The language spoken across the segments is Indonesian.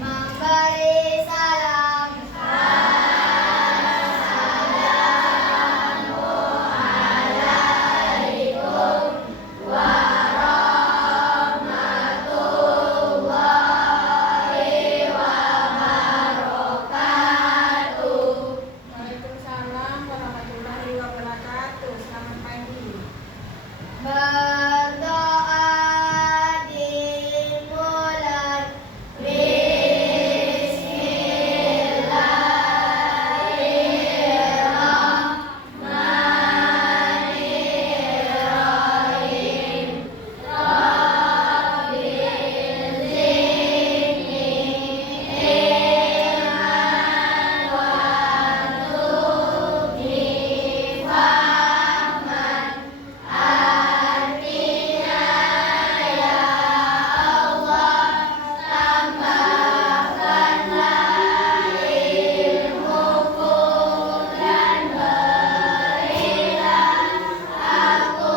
memberi salam. Waalaikumsalam warahmatullahi wabarakatuh. Selamat pagi. Berdoa dimulai. Bismillahirrahmanirrahim. Rabbil zidni ilman warzuqni fahman. Artinya ya Allah, tambahkanlah ilmuku dan berilah aku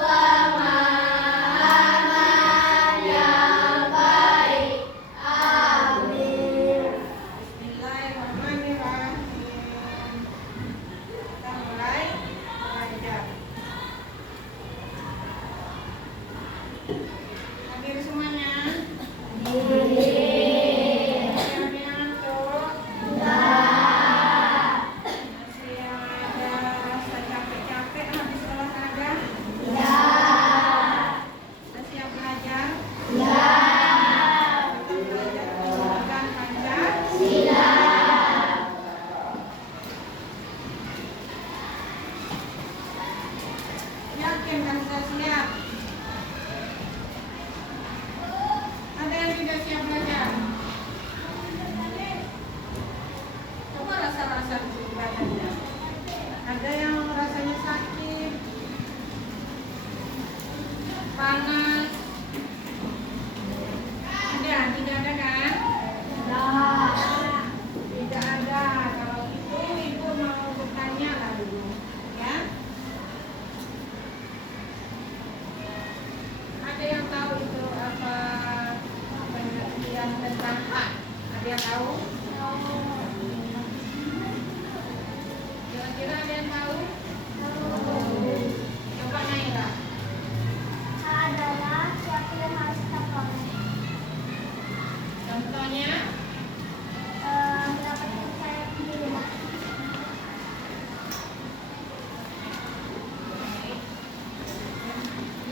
pemahaman yang baik. Amin. Bismillahirrahmanirrahim. Kita mulai belajar. Hadir semuanya. Siapa yang ngantuk? Masih yang ada rasa capek-capek habis olahraga? Sudah siap belajar? Kita belajar pendidikan Pancasila. Yakin kan sudah siap? Ada yang tidak siap belajar? Coba rasa-rasa di badannya. Ada yang rasanya sakit, panas. Ada, tidak ada kan? Tidak ada. Kalau itu ibu mau bertanya lah dulu, ya. Ada yang tahu itu apa pengertian tentang hak? Ada yang tahu? Kira-kira ada yang tahu? Coba Naira. Adalah siapa yang harus kita proses. Contohnya, Mendapatkan saya di rumah.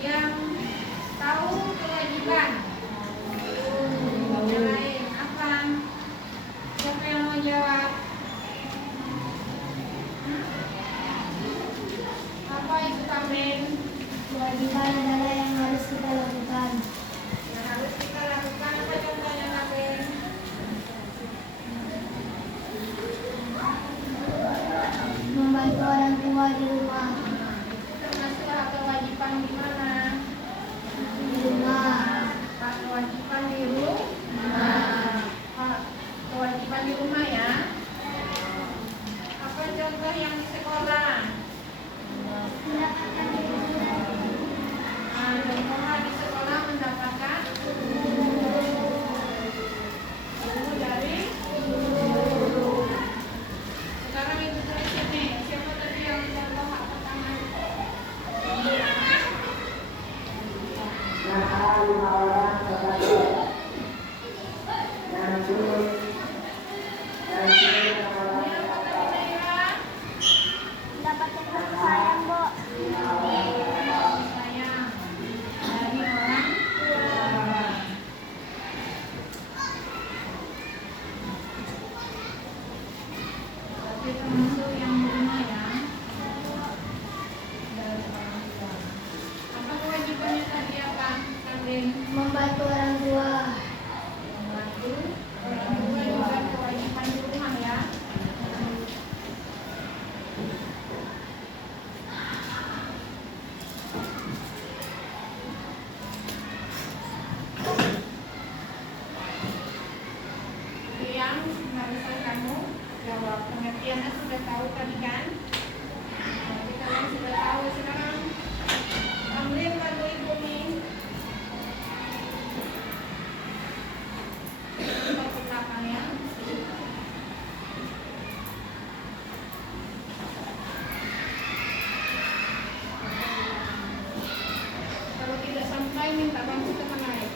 yang tahu kewajiban. Yang lain apa? Siapa yang mau jawab? Apa itu Tamin? Kewajiban adalah yang harus kita lakukan. Yang harus kita lakukan apa contohnya Tamin? Membantu orang tua di rumah. Termasuk hak kewajiban di mana? Di rumah. Hak kewajiban di rumah. Hak kewajiban di rumah ya. Apa contoh yang di sekolah? Mendapatkan ilmu. Contohnya di sekolah mendapatkan ilmu dari guru. Sekarang ibu tulis ini. Siapa tadi yang contoh hak pertama? Mendapatkan kasih sayang, Bu. Sayang dari orang tua. Tapi termasuk yang di rumah ya. Dari orang tua. Apa kewajibannya tadi apa? Kandeng Membantu orang tua. membantu orang tua juga kewajiban di rumah ya. Yang barusan kamu jawab pengertiannya sudah tahu tadi kan? Jadi kalian sudah tahu sekarang. Tamrin bantu ibu nih. lain minta bantu teman lain.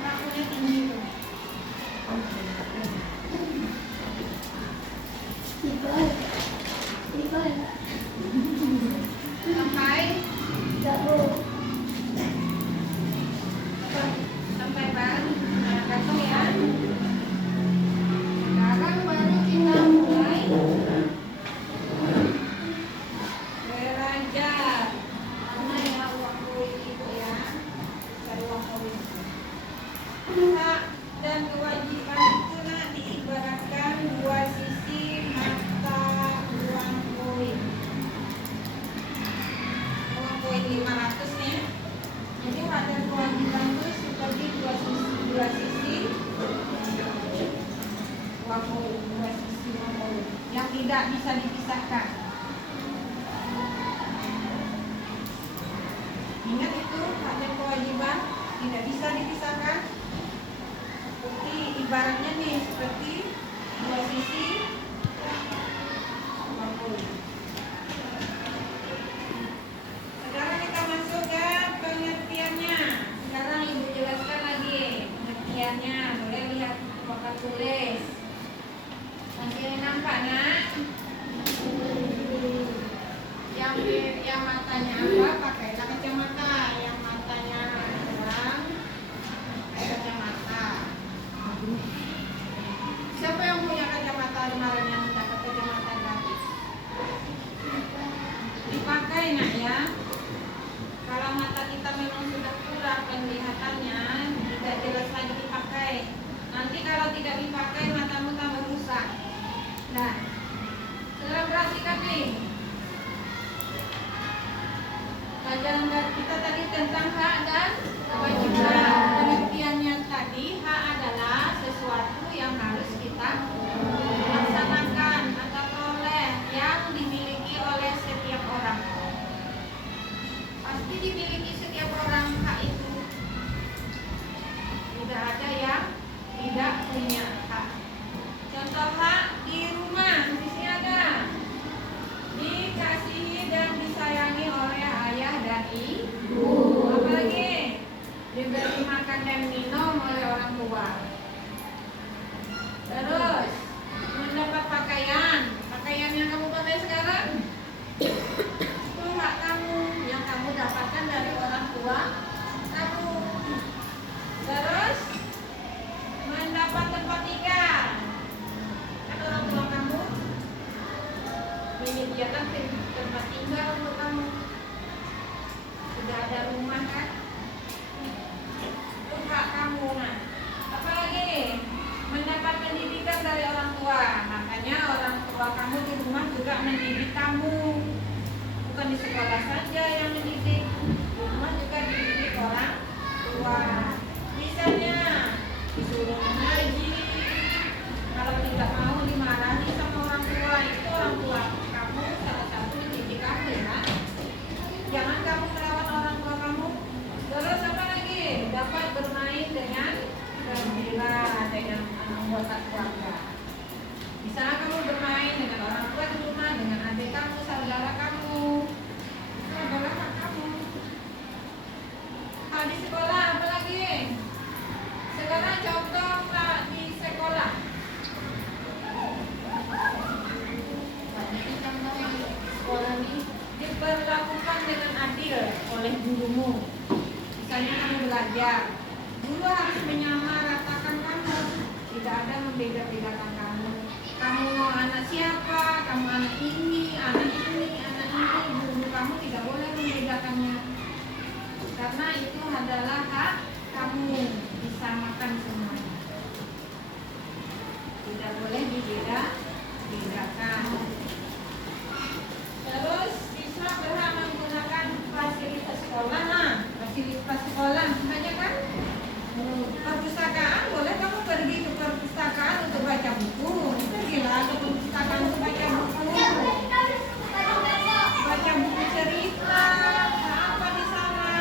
Akunya tinggi tuh. Sampai sampai bang, kantong ya. Sekarang baru kita mulai belajar. Mana ya uang koin itu ya? Cari uang koin. Hak dan kewajiban itu nak diibaratkan dua sisi mata uang koin. Uang koin 500 nih. Jadi hak dan kewajiban itu seperti dua sisi uang koin, dua sisi uang koin yang tidak bisa dipisahkan. Ingat itu hak dan kewajiban tidak bisa dipisahkan. Seperti ibaratnya nih, seperti dua sisi uang koin. Sekarang kita masuk ke pengertiannya. Sekarang ibu jelaskan lagi pengertiannya. Boleh lihat papan tulis. Masih nampak nak? Yang matanya apa? Pakailah kacamata. Yang matanya kurang, pakai kacamata. Siapa yang punya kacamata kemarin yang dapat kacamata gratis? Dipakai nak ya. Kalau mata kita memang sudah kurang penglihatannya, tidak jelas lagi dipakai. Nanti kalau tidak dipakai matamu tambah rusak. Nah, sekarang perhatikan nih. Pelajaran kita tadi tentang hak dan kewajiban. Pengertiannya tadi, hak adalah sesuatu yang harus kita laksanakan atau peroleh, yang dimiliki oleh setiap orang. Pasti dimiliki setiap orang hak itu. Tidak ada yang tidak punya hak. Contoh hak di rumah, di sini ada. Dikasihi dan disayangi oleh ayah dan ibu. Apalagi diberi makan dan minum oleh orang tua. Terus mendapat pakaian yang kamu pakai sekarang itu hak kamu, yang kamu dapatkan dari orang tua kamu. Terus mendapat tempat tinggal, kan orang tua kamu menyediakan tempat tinggal untuk kamu. Sudah ada rumah kan? Itu hak kamu. Nah, apalagi mendapat pendidikan dari orang tua. Makanya orang tua kamu di rumah juga mendidik kamu. Bukan di sekolah saja yang mendidik, di rumah juga dididik orang tua. Misalnya disuruh mengaji, kalau tidak mau dimarahi sama orang tua, itu orang tua kamu salah satu mendidik kamu ya. Jangan kamu merawat orang tua kamu. Terus apa lagi? Dapat bermain dengan gembira dengan anggota keluarga. Bisa kamu bermain dengan orang tua di rumah, dengan adik kamu, saudara kamu. Itu adalah hak kamu. Nah, di sekolah apa lagi? Sekarang contoh di sekolah. Banyak contoh yang di sekolah ini diperlakukan dengan adil oleh gurumu. Misalnya kamu belajar, guru harus menyamaratakan kamu, tidak ada membeda-bedakan kamu. Kamu mau anak siapa, kamu anak ini, anak ini, anak ini, guru kamu tidak boleh membedakannya. Karena itu adalah hak kamu, disamakan semuanya. Tidak boleh dibedakan. Terus siswa berhak menggunakan fasilitas sekolah. Nah, fasilitas sekolah banyak kan? Perpustakaan, boleh kamu pergi ke perpustakaan untuk baca buku. Pergilah ke perpustakaan untuk baca buku. Baca buku cerita, apa di sana.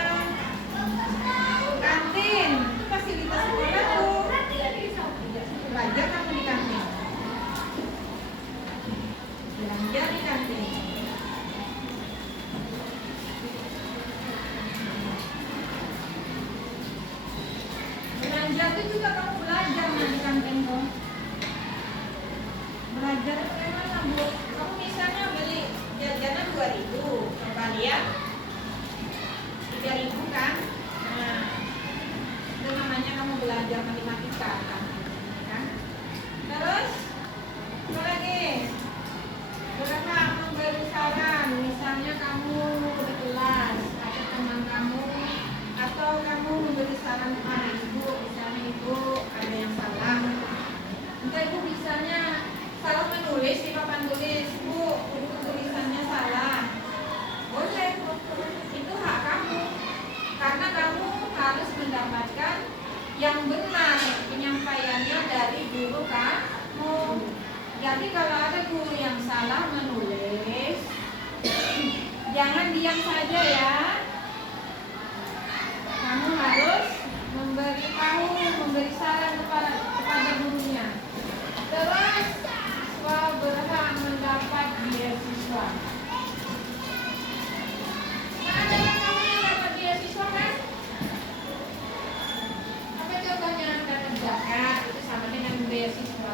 Kantin, itu fasilitas sekolah tuh. Belajar kamu di kantin. ada juga kamu belajar di kantin tuh. Belajar bagaimana Bu? Kamu misalnya beli jajanan 2.000, coba lihat 3.000 kan? Nah, itu namanya kamu belajar matematika kan? Terus apa lagi? Berapa memberi saran? Misalnya kamu di kelas ada teman kamu atau kamu memberi saran kepada ibu, misalnya ibu ada yang salah. Entah ibu misalnya salah menulis di papan tulis, Bu, tulisannya salah. Boleh, itu hak kamu. Karena kamu harus mendapatkan yang benar penyampaiannya dari guru kamu. Jadi kalau ada guru yang salah menulis, jangan diam saja ya. Kamu harus memberi saran kepada gurunya. Terus siswa berhak mendapat beasiswa. Nah, ada yang kamu yang dapat beasiswa kan? Apa contohnya? Dapat zakat, itu sama dengan beasiswa.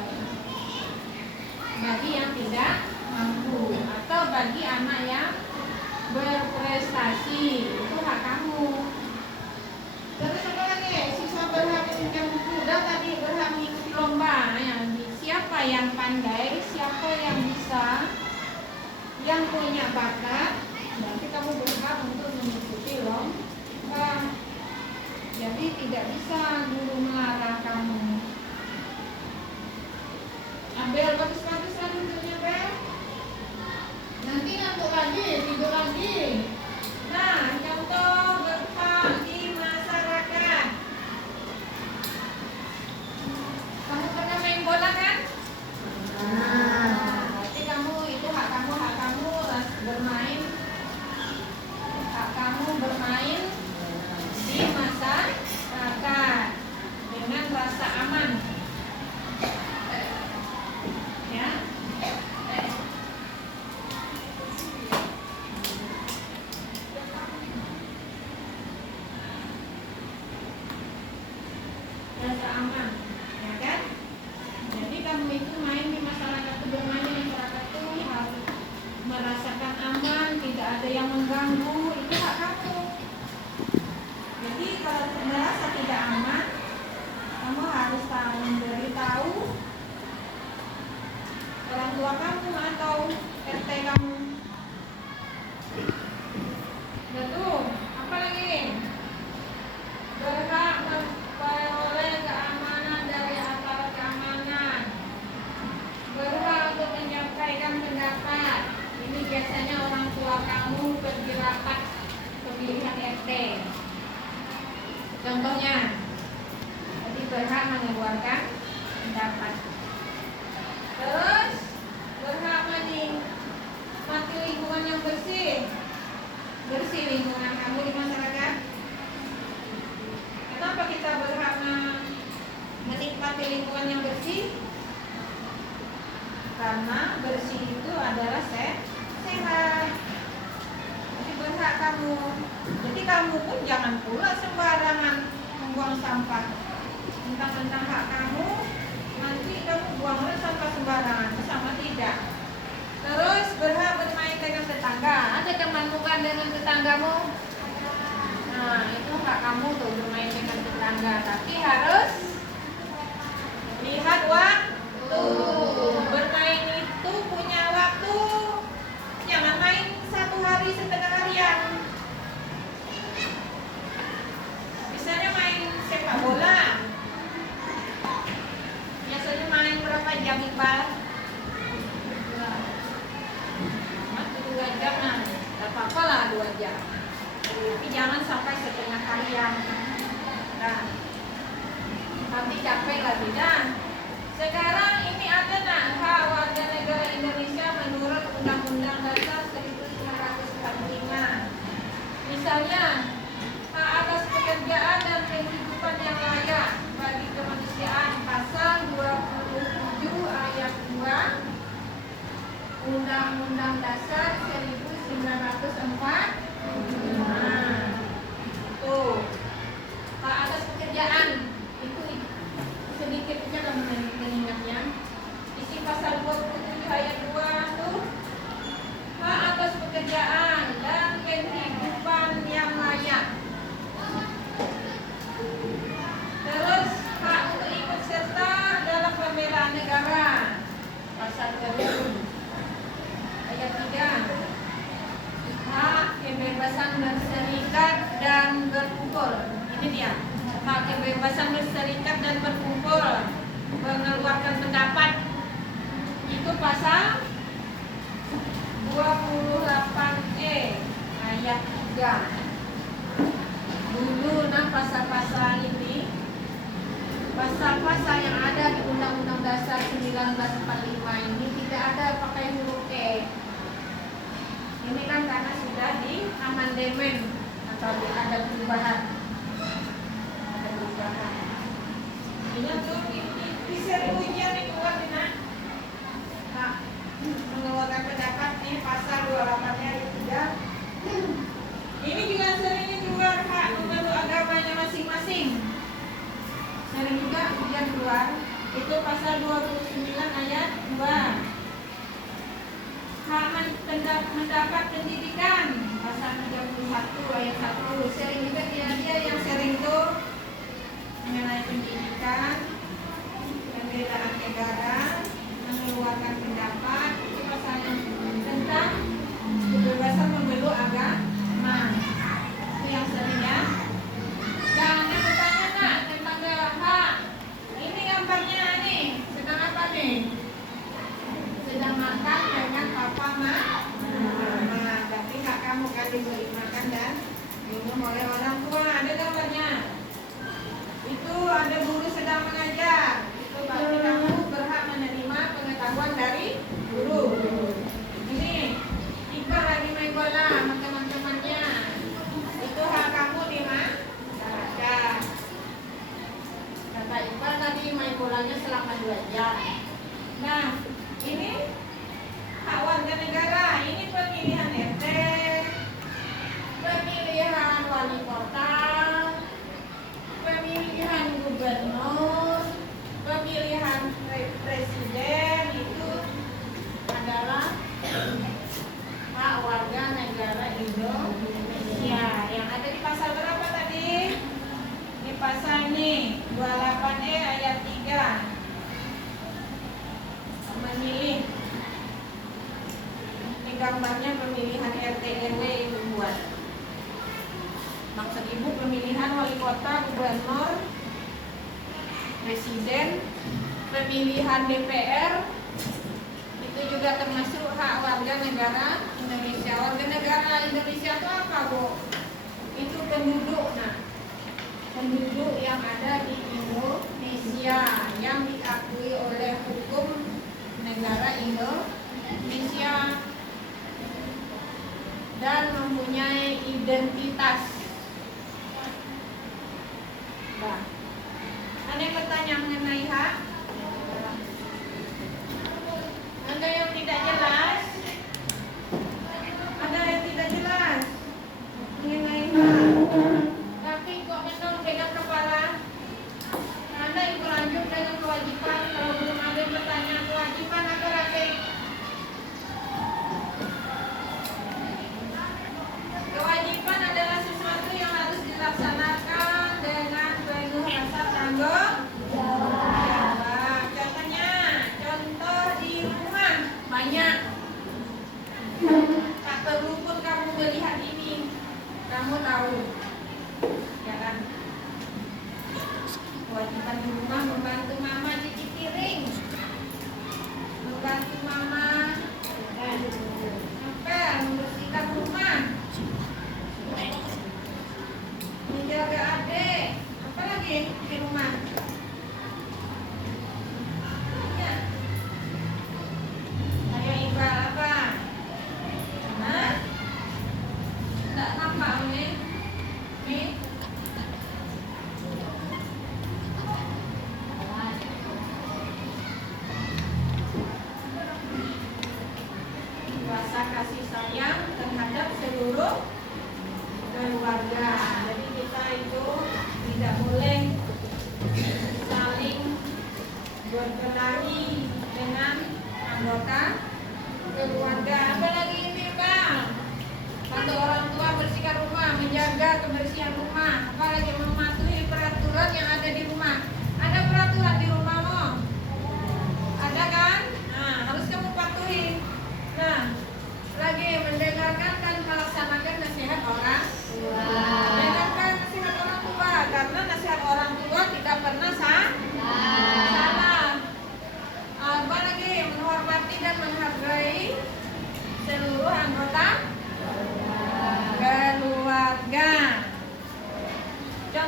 Bagi yang tidak mampu atau bagi anak yang berprestasi, itu hak kamu. Terus apa lagi? Siswa berhak yang muda tadi berhak mengikuti lomba. Siapa yang pandai, siapa yang bisa, yang punya bakat, nanti kamu berhak untuk mengikuti lomba. Jadi tidak bisa guru melarang kamu. Ambil bagus-bagus lah duduknya, Bel. Nanti ngantuk lagi, tidur lagi. Nah, contoh berhak di masyarakat. Kamu pernah main bola kan? Nah, berarti kamu itu hak kamu bermain. Hak kamu bermain di masyarakat dengan rasa aman. Ya. Rasa aman, ya kan? Jadi kamu itu main di masyarakat, itu bermain di masyarakat itu harus merasakan aman, tidak ada yang mengganggu, itu hak kamu. Jadi kalau merasa tidak aman, kamu harus memberitahu orang tua kamu atau RT kamu. Betul. Apa lagi? Berhak memperoleh keamanan dari aparat keamanan. Berhak untuk menyampaikan pendapat. Ini biasanya orang tua kamu pergi rapat pemilihan RT. Contohnya, jadi berhak mengeluarkan pendapat. Terus berhak menikmati lingkungan yang bersih. Bersih lingkungan kamu di masyarakat. Kenapa kita berhak menikmati lingkungan yang bersih? Karena bersih itu adalah sehat. Jadi berhak kamu. Jadi kamu pun jangan pula sembarangan membuang sampah. Tentang hak kamu, nanti kamu buanglah sampah sembarangan, sama tidak. Terus berhak bermain dengan tetangga. Ada temanmu kan dengan tetanggamu? Nah, itu hak kamu tuh bermain dengan tetangga. Tapi harus lihat waktu. Bermain itu punya waktu. Jangan main satu hari setengah harian. Misalnya main sepak bola. Biasanya main berapa jam Iqbal? 2 jam nah. Gak apa-apa lah 2 jam. Tapi jangan sampai setengah harian. Nah, nanti capek lagi dah. Sekarang ini ada hak warga negara Indonesia menurut Undang-Undang Dasar 1945. Misalnya, hak atas pekerjaan dan kehidupan yang layak bagi kemanusiaan pasal 27 ayat 2 Undang-Undang Dasar 1945. Tuh, hak atas pekerjaan itu Ini dia, hak kebebasan berserikat dan berkumpul, mengeluarkan pendapat. Itu pasal 28E ayat 3. Dulu pasal-pasal ini, pasal-pasal yang ada di Undang-Undang Dasar 1945 ini tidak ada pakai huruf E. Ini kan karena sudah di amandemen atau ada perubahan. Ini tuh di seri ujian dikeluar di mengeluarkan pendapat nih pasal 28 ayat 3. Ini juga seringnya keluar hak memeluk agamanya masing-masing. Sering juga ujian keluar. Itu pasal 29 ayat 2. Hak mendapat pendidikan pasal 31 ayat 1. Sering juga dia yang sering tuh mengenai pendidikan, pembelaan negara, mengeluarkan pendapat. Itu pasal yang tentang kebebasan memeluk agama. Itu yang sering ya. Dan yang bertanya nak tentang hak. Ini gambarnya nih, sedang apa nih? Sedang makan dengan papa mama. Tapi hak kamu kan diberi makan dan minum oleh orang tua. Ada gambarnya. Itu ada guru sedang mengajar. Itu berarti kamu berhak menerima pengetahuan dari guru. Ini Iqbal lagi main bola sama teman-temannya. Itu hak kamu di masyarakat. Kata Iqbal tadi main bolanya selama 2 jam. Nah, ini hak warga negara. Ini pemilihan RT, pemilihan wali kota, pemilihan gubernur, pemilihan presiden. Itu adalah hak warga negara Indonesia. Yang ada di pasal berapa tadi? Di pasal ini 28E ayat 3. Memilih. Ini gambarnya pemilihan RT RW itu buat. Maksud ibu pemilihan wali kota, gubernur, presiden, pemilihan DPR. Itu juga termasuk hak warga negara Indonesia. Warga negara Indonesia itu apa, Bu? Itu penduduk. Nah, penduduk yang ada di Indonesia yang diakui oleh hukum negara Indonesia dan mempunyai identitas. Nah, ada yang bertanya mengenai hak? Ada yang tidak jelas? Ada yang tidak jelas mengenai hak? Tapi kok mendong pegang kepala? Anda ikut lanjut dengan kewajiban. Kalau belum ada yang bertanya kewajiban atau lagi? Kewajiban adalah sesuatu yang harus dilaksanakan dengan penuh rasa tanggung jawab. Contohnya, contoh di rumah banyak. Tak perlu pun kamu melihat ini, kamu tahu, ya kan? Kewajiban di rumah membantu mama cuci piring, membantu mama ngepel, membersihkan rumah, menjaga adik, apa lagi di rumah? Ya. Ayo Iqbal apa? Hah? Tidak nampak nih? Nih?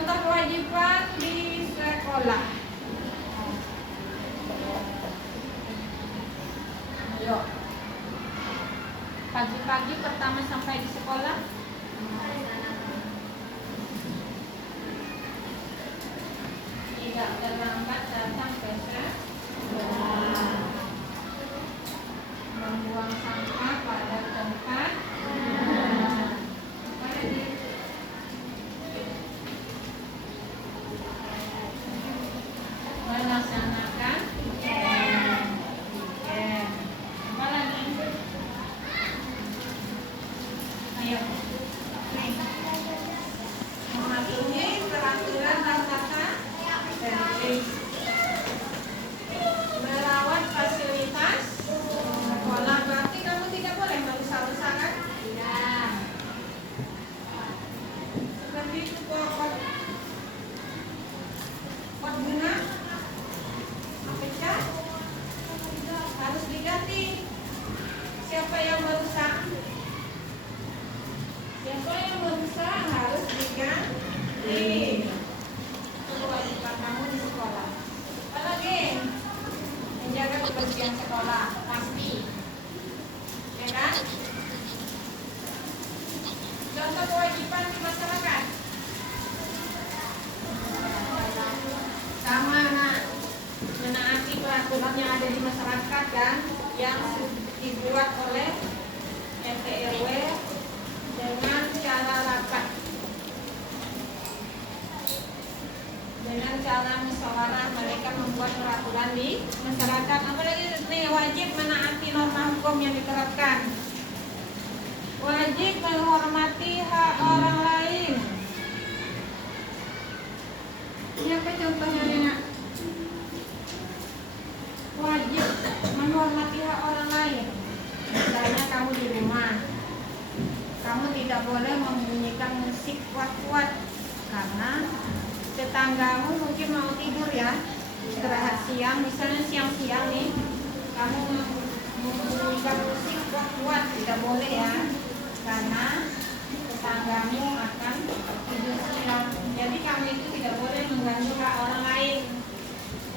Contoh kewajiban di sekolah. Ayo. Pagi-pagi pertama sampai di sekolah. Tidak terlambat datang ke sekolah. Membuang sampah pada tempat. Apa lagi? Melaksanakan weekend. Apa lagi? Ayo. Mematuhi peraturan dan tata tertib. Merawat fasilitas sekolah. Berarti kamu tidak boleh merusak-rusak kan? Tidak. Seperti itu pot guna pecah harus diganti. Siapa yang merusak? Siapa yang merusak harus diganti. Itu kewajiban kamu di sekolah. Apa lagi? Menjaga kebersihan sekolah pasti, ya kan? Contoh kewajiban di masyarakat. Sama menaati peraturan yang ada di masyarakat dan yang dibuat oleh RT RW dengan cara rapat, dengan cara musyawarah mereka membuat peraturan di masyarakat. Apalagi nih, wajib menaati norma hukum yang diterapkan, wajib menghormati hak orang lain. Ini apa contohnya Nena? Wajib menghormati hak orang lain. Misalnya kamu di rumah, kamu tidak boleh membunyikan musik kuat-kuat karena tetanggamu mungkin mau tidur ya, istirahat siang. Misalnya siang-siang nih, kamu membunyikan musik kuat-kuat, tidak boleh ya, karena tetanggamu akan tidur siang. Jadi kamu itu tidak boleh mengganggu hak orang lain.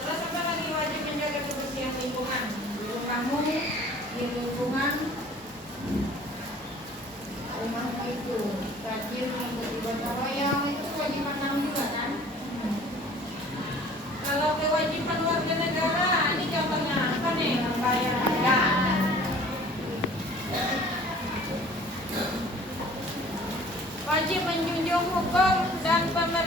Terus apa lagi? Wajib menjaga kebersihan lingkungan. Kamu di lingkungan rumahmu itu rajin mengikuti gotong royong, itu kewajiban kamu juga kan? Kalau kewajiban warga negara, ini contohnya apa nih? Membayar pajak. Wajib menjunjung hukum dan pemerintah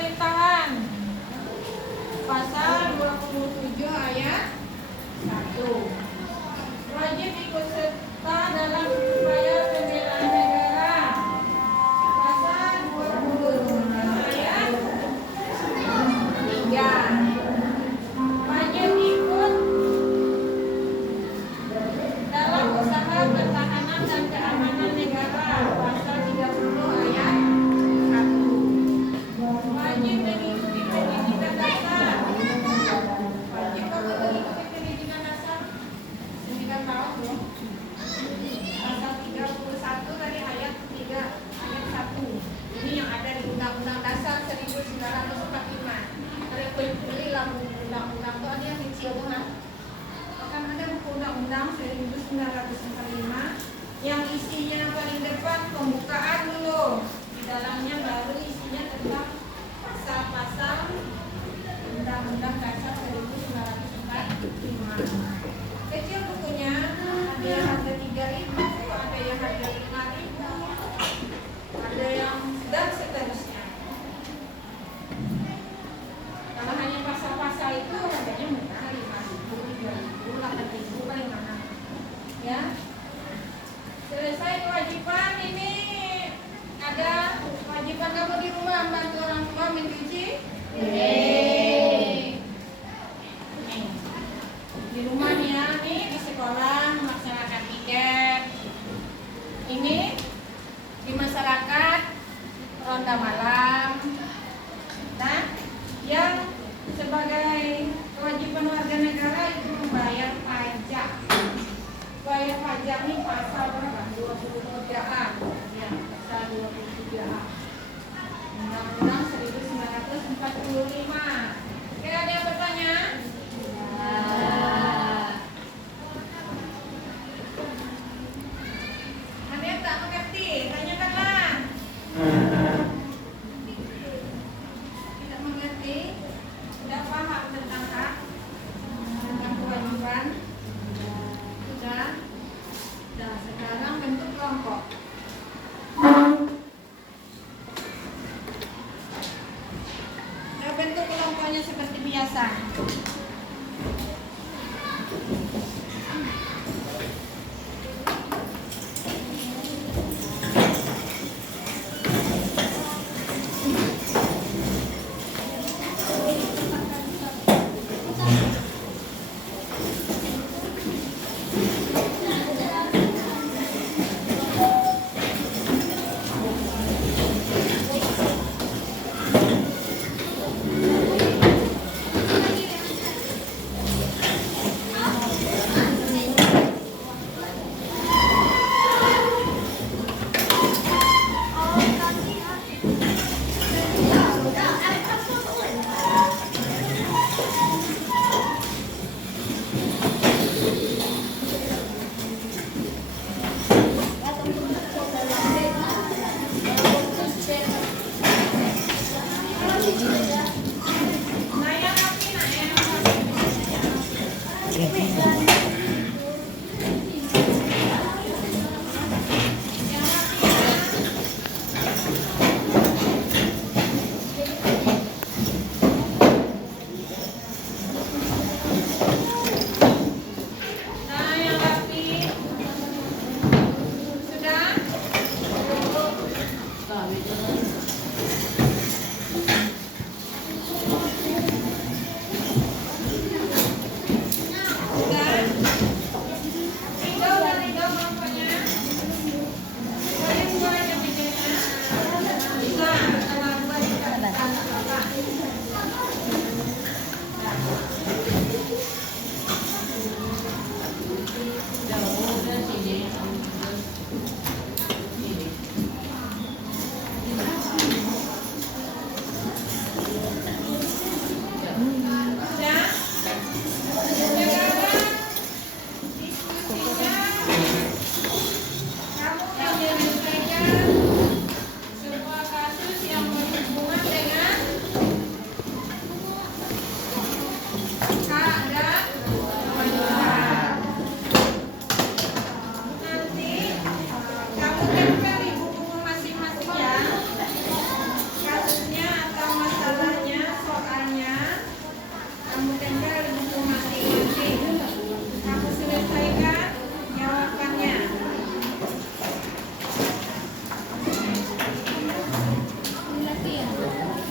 pokoknya seperti biasa.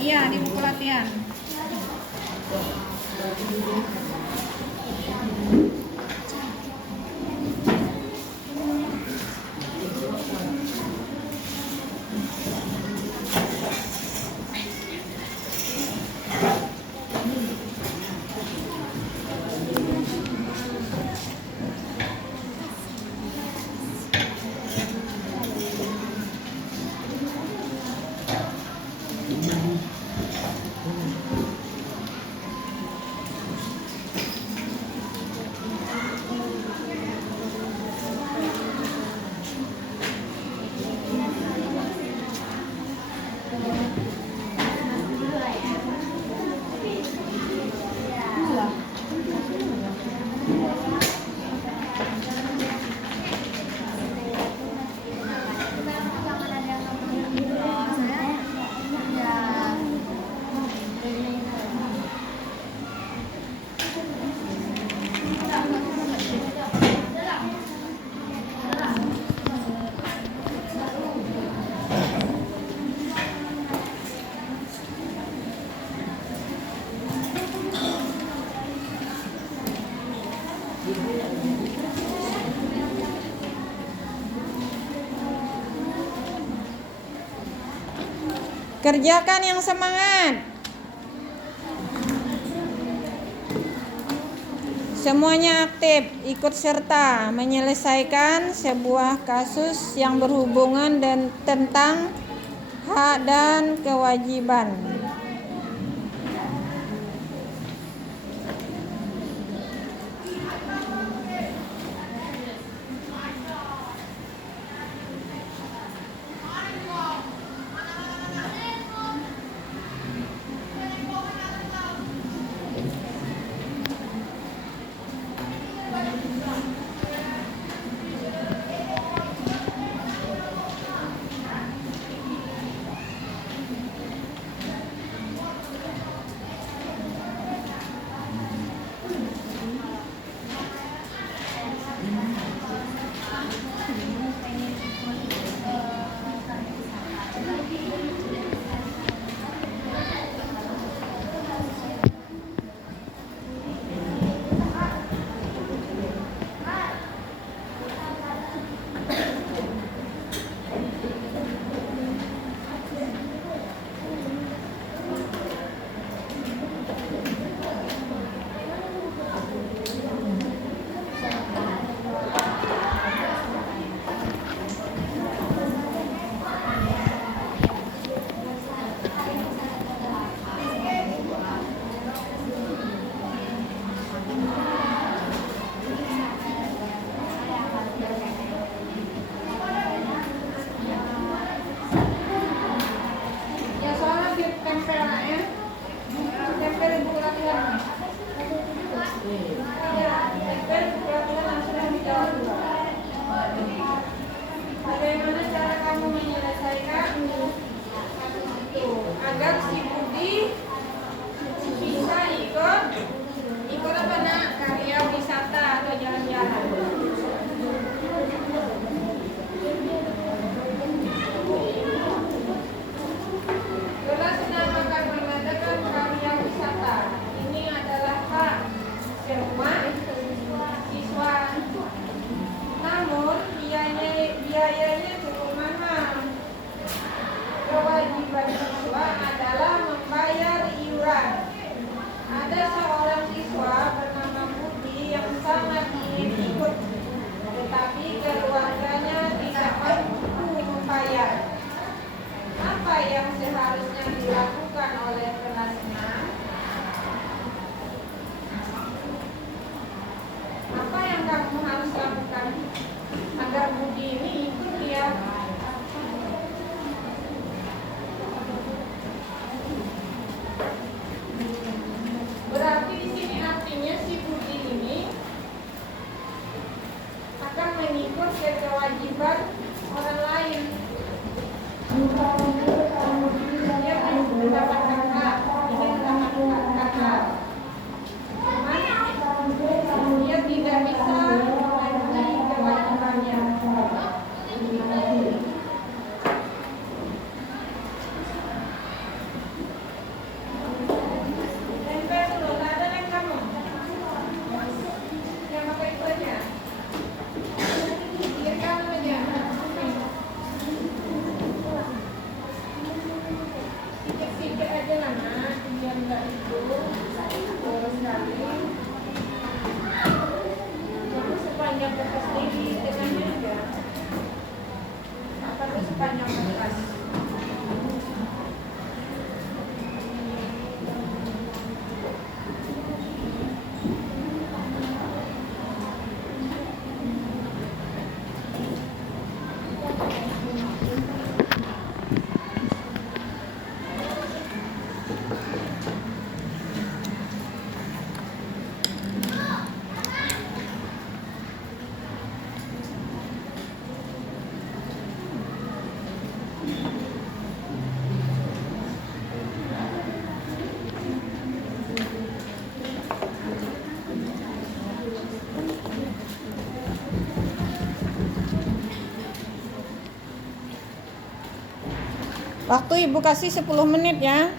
Iya, di buku latihan. Kerjakan yang semangat. Semuanya aktif, ikut serta menyelesaikan sebuah kasus yang berhubungan dan tentang hak dan kewajiban. Waktu Ibu kasih 10 menit ya.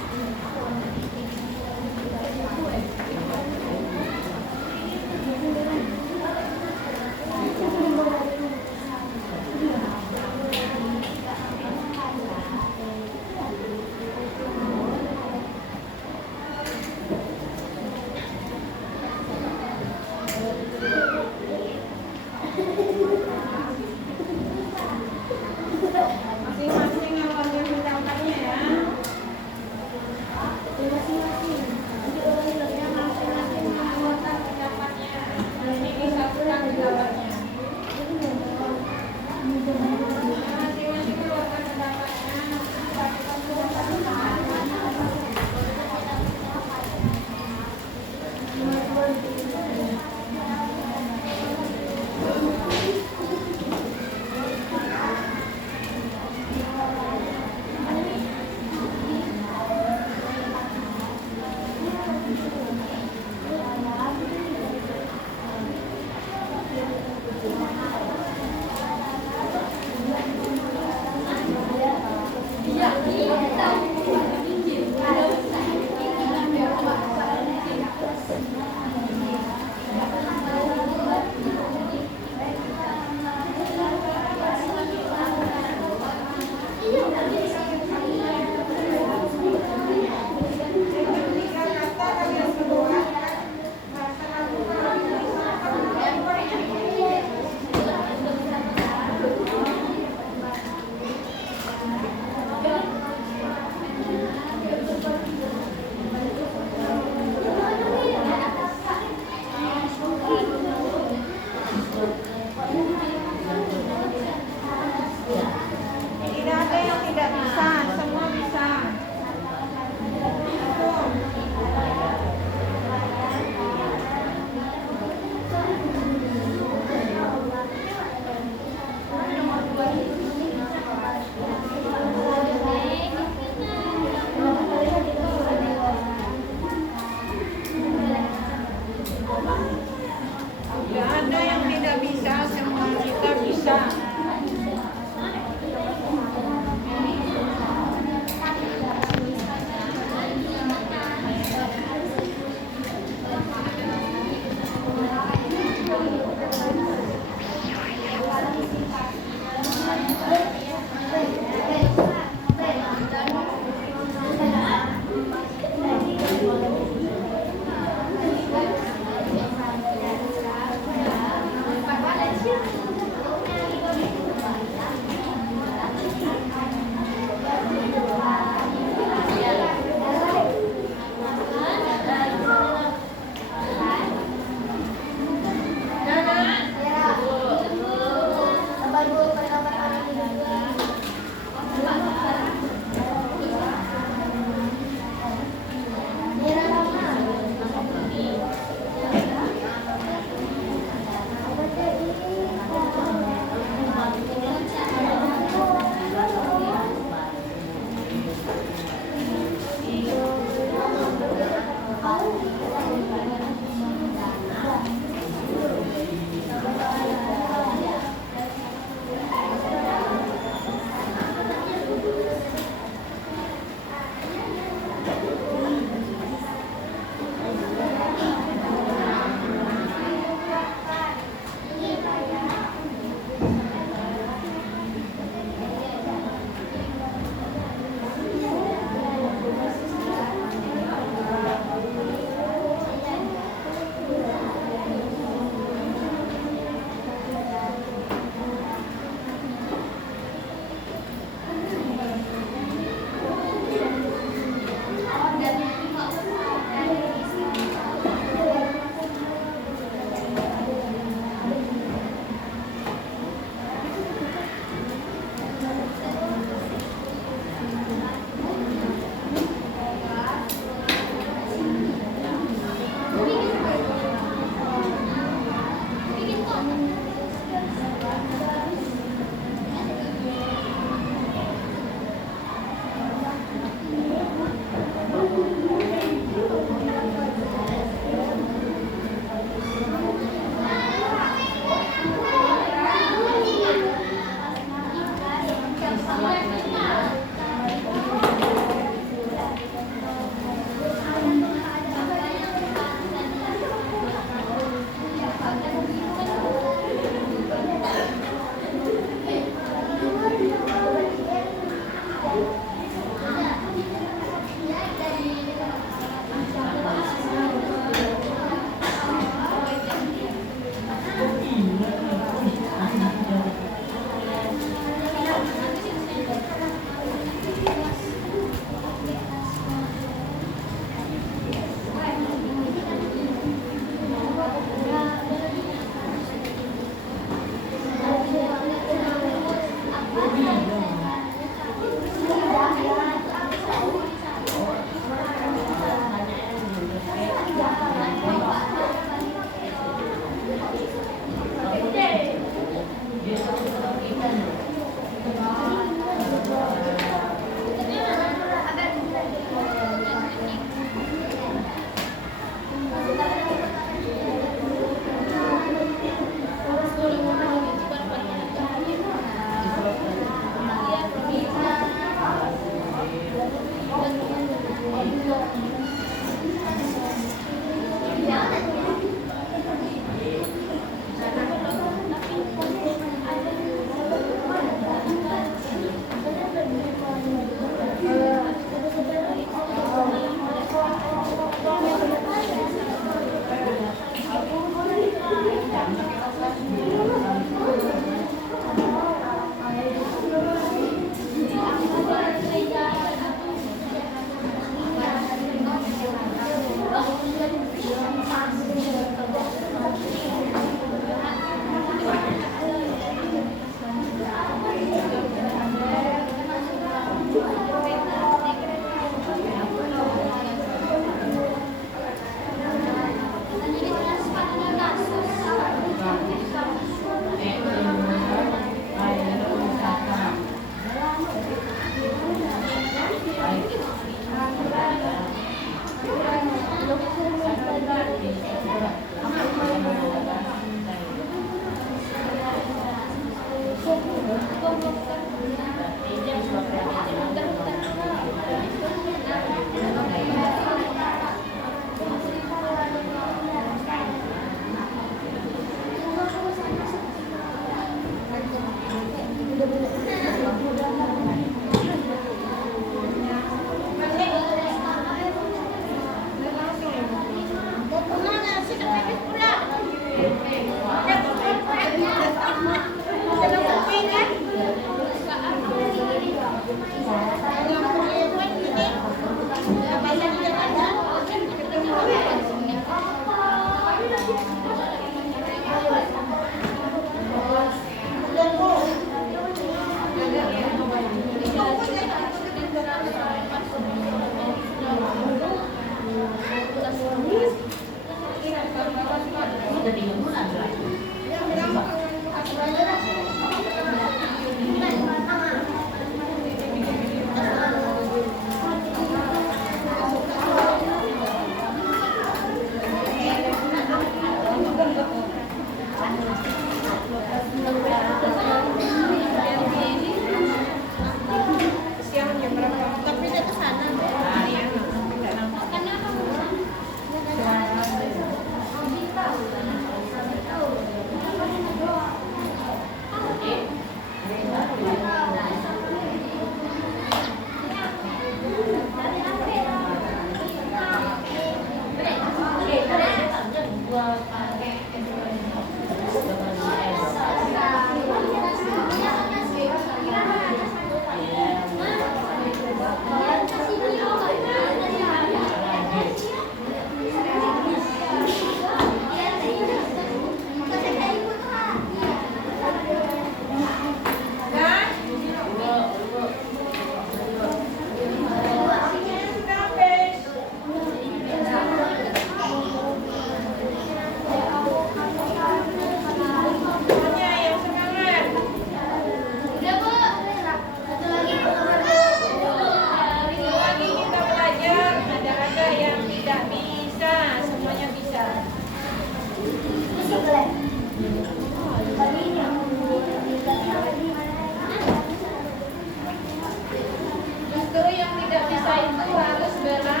Justru yang tidak bisa itu harus belajar.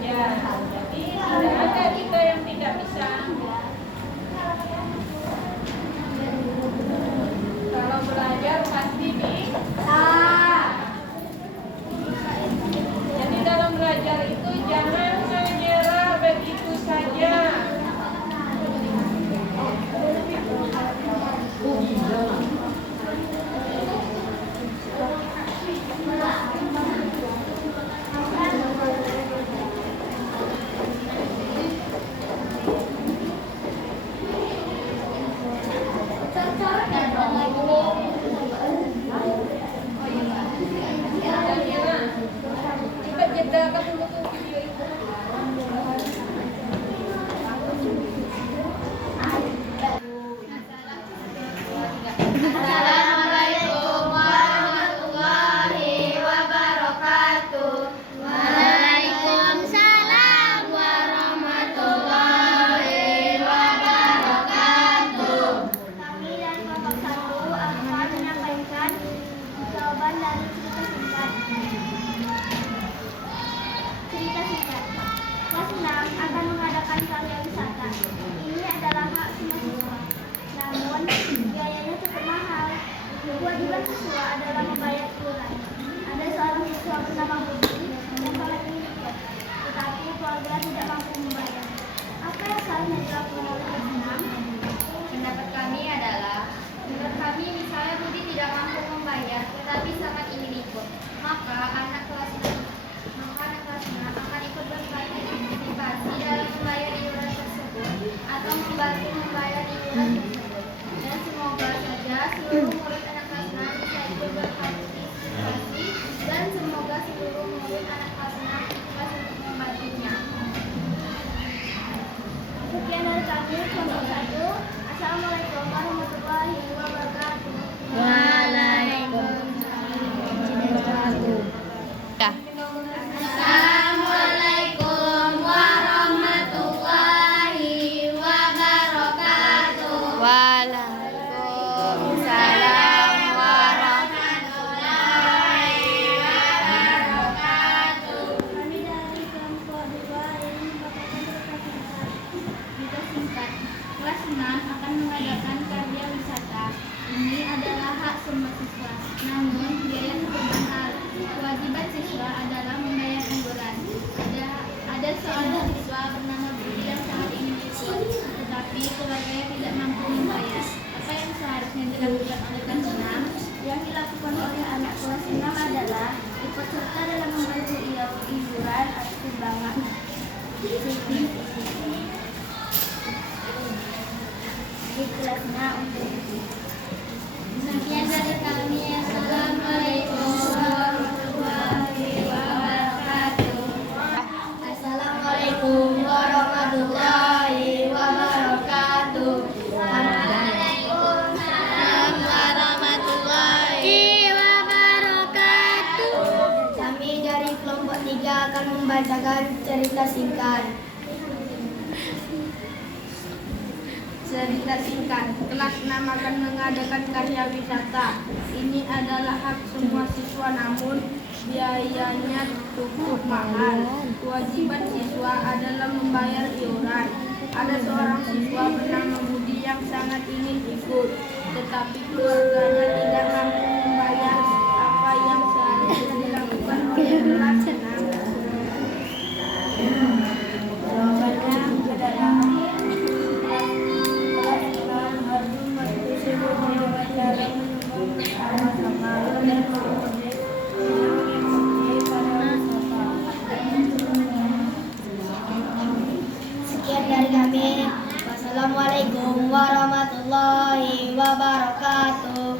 Jadi tidak ada kita yang tidak bisa. Kalau belajar pasti bisa. Jadi dalam belajar itu jangan menyerah begitu saja. Kita jedakan dulu tuh video itu. Assalamualaikum warahmatullahi wabarakatuh. Waalaikumsalam warahmatullahi wabarakatuh. Kami dari kelompok 1 akan menyampaikan jawaban dari cerita singkat. Cerita singkat. Kelas 6 akan mengadakan karya wisata. Ini adalah hak semua siswa. Namun biayanya cukup mahal. Kewajiban siswa adalah membayar iuran. Ada seorang siswa bernama Budi yang sangat ingin ikut, tetapi keluarga tidak mampu membayar. Apa yang seharusnya dilakukan oleh kelas 6? Pendapat kami adalah, menurut kami misalnya Budi tidak mampu membayar tetapi sangat ingin ikut, maka anak kelas 6 akan ikut berpartisipasi dalam membayar iuran tersebut atau membantu membayar iuran tersebut. Dan semoga saja seluruh murid anak kelas 6 bisa ikut berpartisipasi dan semoga seluruh murid anak kelas 6 ikhlas untuk membantunya. Sekian dari kami kelompok 1. Assalamualaikum warahmatullahi wabarakatuh. Waalaikumsalam. ikut serta dalam membantu iuran atau sumbangan di kelasnya untuk Sekian dari kami. Assalamualaikum warahmatullahi wabarakatuh. Assalamualaikum warahmatullahi wabarakatuh. Waalaikumsalam warahmatullahi wabarakatuh. Kami dari kelompok 3 akan membacakan cerita singkat. cerita singkat. Kelas 6 akan mengadakan karya wisata. Ini adalah hak semua siswa, namun biayanya cukup mahal. Kewajiban siswa adalah membayar iuran. Ada seorang siswa bernama Budi yang sangat ingin ikut, tetapi keluarganya tidak mampu membayar. Apa yang seharusnya dilakukan oleh kelas 6? Jawabannya adalah Sekian dari kami. Wassalamualaikum warahmatullahi wabarakatuh.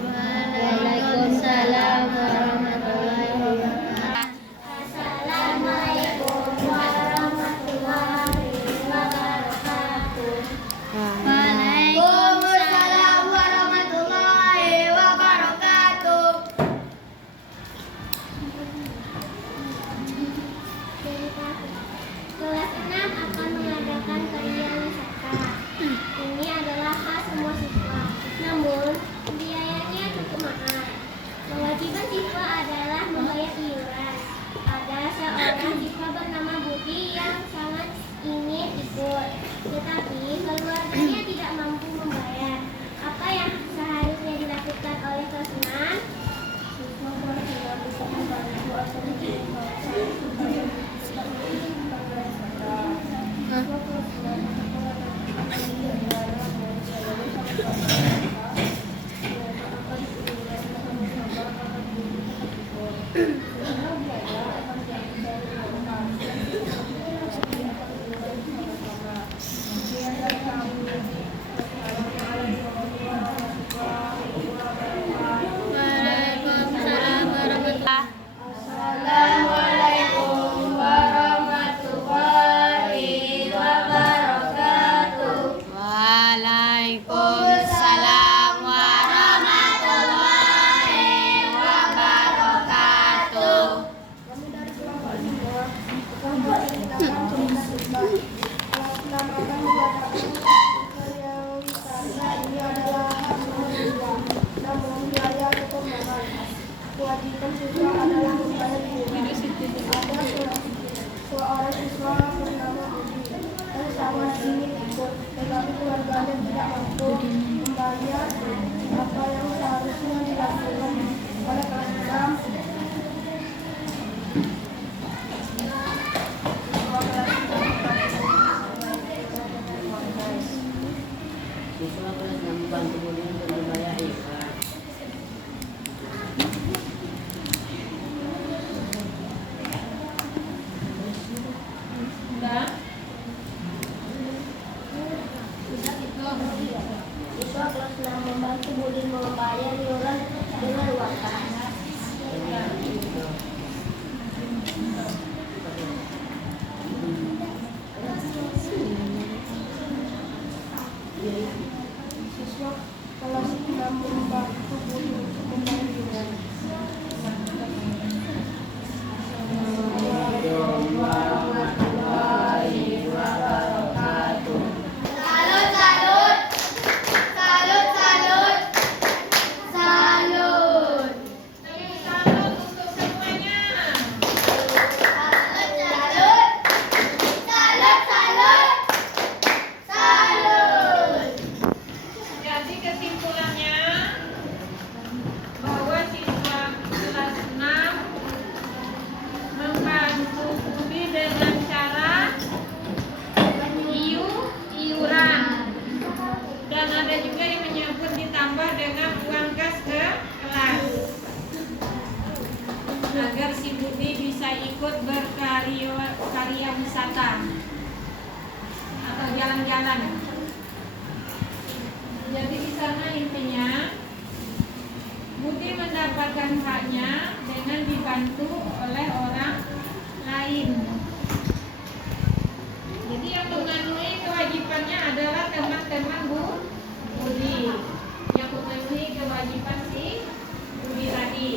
Waalaikumsalam warahmatullahi wabarakatuh. Assalamualaikum warahmatullahi wabarakatuh. Waalaikumsalam warahmatullahi wabarakatuh. Kelas 6 akan mengadakan karya wisata. Ini adalah hak semua siswa, namun biayanya cukup mahal. Kewajiban siswa adalah membayar iuran. Ada seorang siswa bernama Budi yang sangat ingin ikut, tetapi keluarganya tidak mampu membayar. Apa yang seharusnya dilakukan oleh kelas 6? Siswa berharap bisa membantu atau Assalamualaikum warahmatullahi wabarakatuh. Waalaikumsalam warahmatullahi wabarakatuh. Kami dari kelompok 2 akan membacakan cerita singkat. Kelas 6 akan membacakan karya wisata. Ini adalah hak semua siswa, namun biaya cukup mahal. Kewajiban siswa adalah membayar iuran. Ada seorang siswa bernama Budi yang sangat ingin ikut, tetapi keluarganya tidak mampu membayar. Apa yang seharusnya dilakukan oleh kelas 6? Siswa kelas 6 membantu Budi untuk membayar iuran. Udah? Udah itu. jalan. Jadi di sana intinya Budi mendapatkan haknya dengan dibantu oleh orang lain. Jadi yang memenuhi kewajibannya adalah teman-teman Budi. Yang memenuhi kewajiban si Budi tadi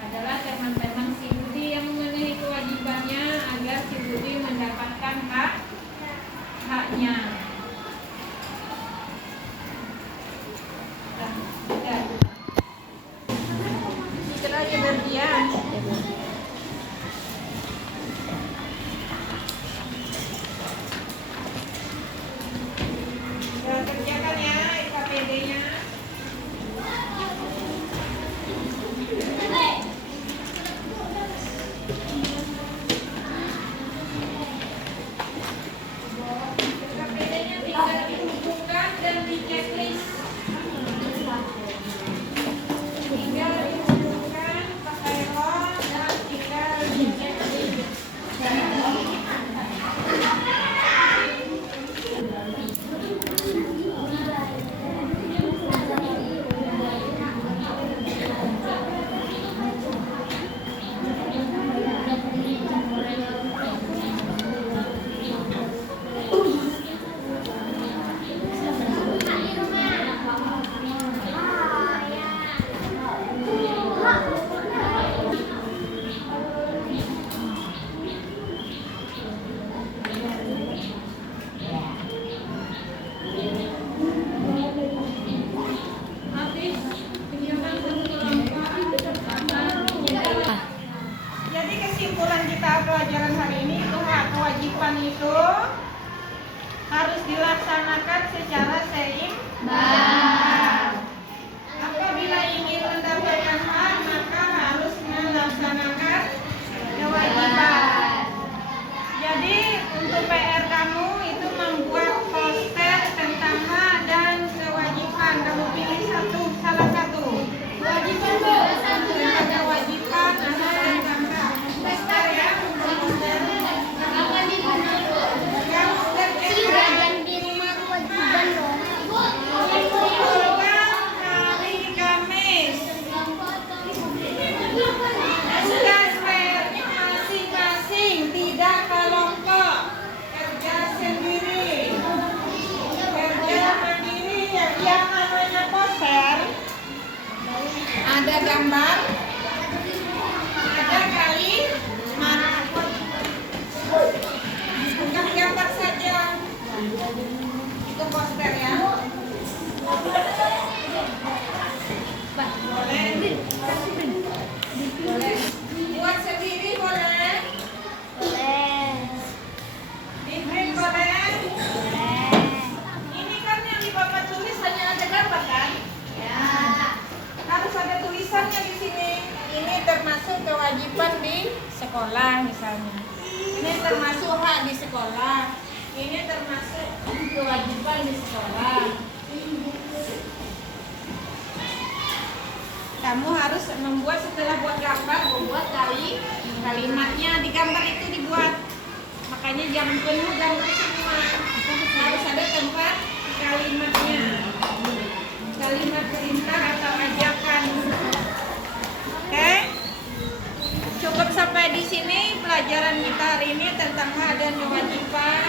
adalah teman-teman si Budi yang memenuhi kewajibannya agar si Budi mendapatkan haknya. Kita aja berdiam. Kerjakan ya IKPD-nya. IKPD-nya tinggal dihubungkan dan di checklist. Tinggal dihubungkan pakai roll dan tinggal di checklist. Jadi kesimpulan kita pelajaran hari ini itu hak kewajiban itu harus dilaksanakan secara seimbang. Apabila ingin mendapatkan hak maka harus melaksanakan kewajiban. Jadi untuk PR kamu itu membuat poster tentang hak dan kewajiban. Kamu pilih salah satu. Kewajiban tentang kewajiban ada tentang poster ya. Poster. Kamu kerjakan di rumah kewajiban dong. program hari Kamis. Tugas PR-nya masing-masing, tidak kelompok. Kerja sendiri. Kerja mandiri yang namanya poster. Ada gambar, ada kalimat. Bukan gambar saja. Itu poster ya. Boleh. Boleh. Buat sendiri boleh. Boleh. Di print boleh. Ini kan yang di Bapak tulis hanya ada gambar kan? Ya. Harus ada tulisannya di sini. Ini termasuk kewajiban di sekolah misalnya. Ini termasuk hak di sekolah. Ini termasuk kewajiban di sekolah. Kamu harus membuat setelah buat gambar, membuat kalimatnya di gambar itu dibuat. Makanya jangan penuh gambar semua. Harus ada tempat kalimatnya. Kalimat perintah atau ajakan. Oke? Cukup sampai di sini pelajaran kita hari ini tentang hak dan kewajiban.